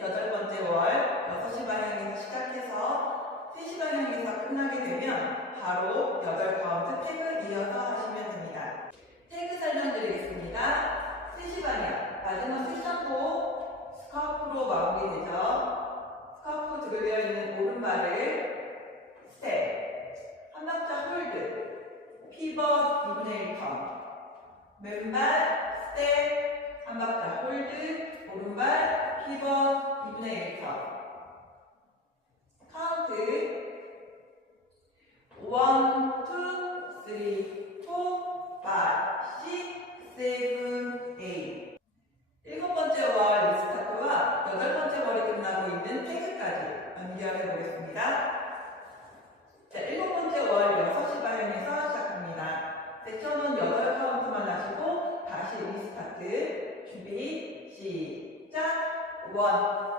여덟 번째 월 6시 방향에서 시작해서 3시 방향에서 끝나게 되면 바로 여덟 카운트 태그 이어서 하시면 됩니다. 태그 설명드리겠습니다. 3시 방향 마지막 섹션 4 스카프로 마무리되죠. 스카프 들어되어 있는 오른발을 스텝, 한 박자 홀드, 피벗 2분의 1 턴, 왼발 스텝, 한 박자 홀드, 오른발 피벗 메이커 카운트 1, 2, 3, 4, 5, 6, 7, 8 일곱 번째 월 스타트와 여덟 번째 월이 끝나고 있는 태그까지 연결해 보겠습니다. 자, 일곱 번째 월 6시 반에서 시작합니다. 세션은 8카운트만 하시고 다시 리스타트 준비 시작 1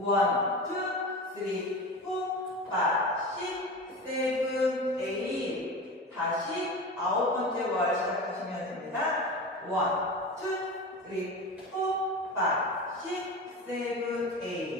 One, two, three, four, five, six, seven, eight. 다시 아홉 번째 월 시작하시면 됩니다. Two, three, four, five, six, seven, eight. 감사합